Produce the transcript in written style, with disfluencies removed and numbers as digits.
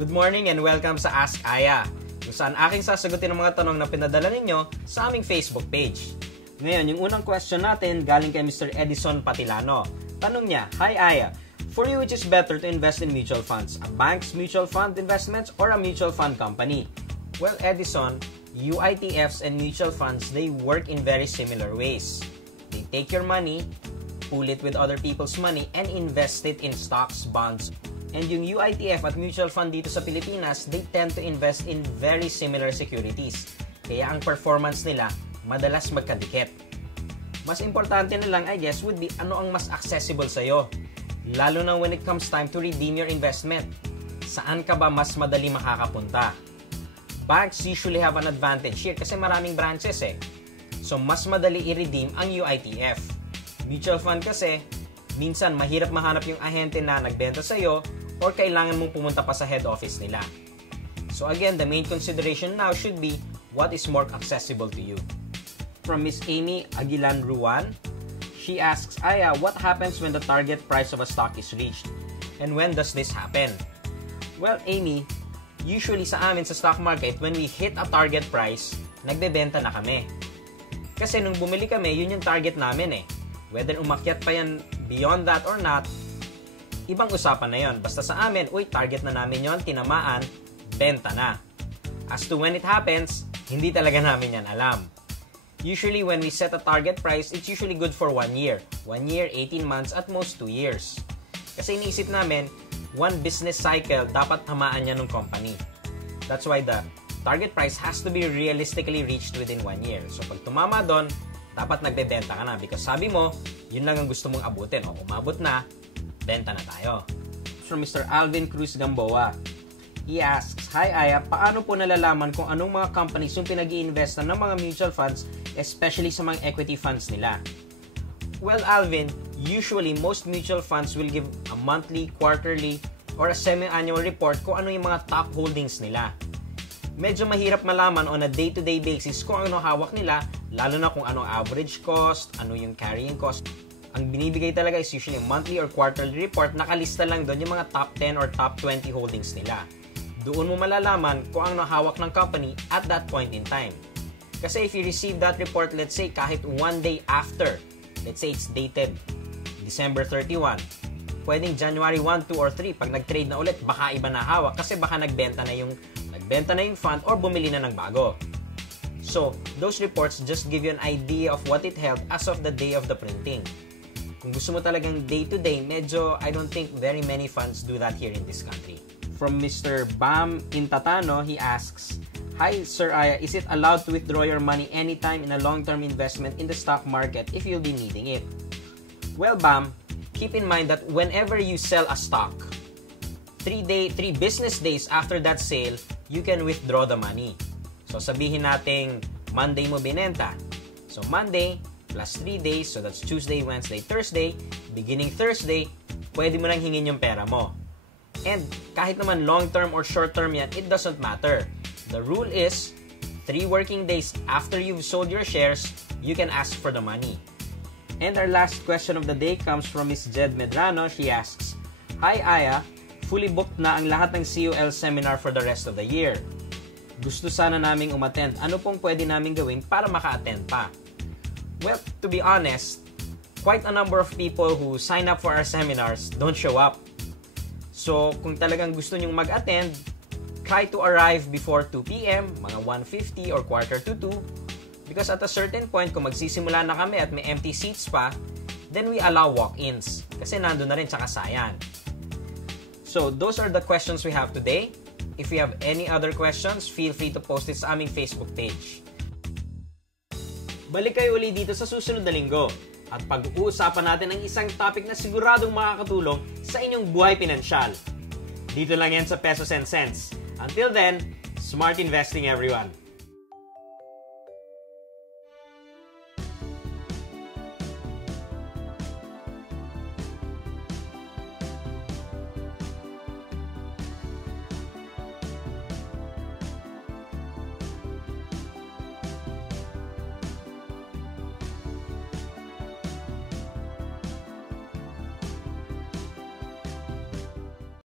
Good morning and welcome sa Ask Aya, kung saan aking sasagutin ang mga tanong na pinadala ninyo sa aming Facebook page. Ngayon, yung unang question natin galing kay Mr. Edison Patilano. Tanong niya, Hi Aya, for you which is better to invest in mutual funds, a bank's mutual fund investments or a mutual fund company? Well, Edison, UITFs and mutual funds, they work in very similar ways. They take your money, pool it with other people's money, and invest it in stocks, bonds. And yung UITF at mutual fund dito sa Pilipinas, they tend to invest in very similar securities. Kaya ang performance nila, madalas magkadikit. Mas importante na lang, I guess, would be ano ang mas accessible sa'yo. Lalo na when it comes time to redeem your investment. Saan ka ba mas madali makakapunta? Banks usually have an advantage here kasi maraming branches eh. So, mas madali i-redeem ang UITF. Mutual fund kasi, minsan mahirap mahanap yung ahente na nagbenta sa'yo or kailangan mong pumunta pa sa head office nila. So again, the main consideration now should be what is more accessible to you. From Miss Amy Aguilan Ruan, she asks, Aya, what happens when the target price of a stock is reached? And when does this happen? Well, Amy, usually sa amin sa stock market, when we hit a target price, nagbebenta na kami. Kasi nung bumili kami, yun yung target namin eh. Whether umakyat pa yan beyond that or not, ibang usapan na yon. Basta sa amin, uy, target na namin yon, tinamaan, benta na. As to when it happens, hindi talaga namin yan alam. Usually, when we set a target price, it's usually good for 1 year. 1 year, 18 months, at most 2 years. Kasi iniisip namin, one business cycle, dapat tamaan niya ng company. That's why the target price has to be realistically reached within 1 year. So, pag tumama doon, dapat nagbebenta ka na because sabi mo, yun lang ang gusto mong abutin. O umabot na, benta na tayo. From Mr. Alvin Cruz Gamboa, he asks, Hi Aya, paano po nalalaman kung anong mga companies yung pinag-i-investan ng mga mutual funds, especially sa mga equity funds nila? Well, Alvin, usually most mutual funds will give a monthly, quarterly, or a semi-annual report kung ano yung mga top holdings nila. Medyo mahirap malaman on a day-to-day basis kung ano hawak nila, lalo na kung ano average cost, ano yung carrying cost. Ang binibigay talaga is usually a monthly or quarterly report, nakalista lang doon yung mga top 10 or top 20 holdings nila. Doon mo malalaman kung ano hawak ng company at that point in time. Kasi if you receive that report, let's say kahit 1 day after, let's say it's dated December 31, pwedeng January 1, 2, or 3, pag nag-trade na ulit, baka iba na hawak kasi baka nagbenta na yung fund or bumili na ng bago. So, those reports just give you an idea of what it held as of the day of the printing. Kung gusto mo talagang day-to-day, medyo I don't think very many funds do that here in this country. From Mr. Bam Intatano, he asks, Hi Sir Aya, is it allowed to withdraw your money anytime in a long-term investment in the stock market if you'll be needing it? Well, Bam, keep in mind that whenever you sell a stock, 3 business days after that sale, you can withdraw the money. So, sabihin natin, Monday mo binenta. So, Monday plus 3 days, so that's Tuesday, Wednesday, Thursday. Beginning Thursday, pwede mo nang hingin yung pera mo. And kahit naman long-term or short-term yan, it doesn't matter. The rule is, 3 working days after you've sold your shares, you can ask for the money. And our last question of the day comes from Ms. Jed Medrano. She asks, Hi Aya, fully booked na ang lahat ng COL seminar for the rest of the year. Gusto sana naming umattend. Ano pong pwede naming gawin para maka-attend pa? Well, to be honest, quite a number of people who sign up for our seminars don't show up. So, kung talagang gusto nyong mag-attend, try to arrive before 2 p.m., mga 1:50 or quarter to 2. Because at a certain point, kung magsisimula na kami at may empty seats pa, then we allow walk-ins. Kasi nandun na rin sa kasayan. So, those are the questions we have today. If you have any other questions, feel free to post it sa aming Facebook page. Balik kayo uli dito sa susunod na linggo at pag-uusapan natin ang isang topic na siguradong makakatulong sa inyong buhay pinansyal. Dito lang yan sa Pesos and Cents. Until then, smart investing everyone!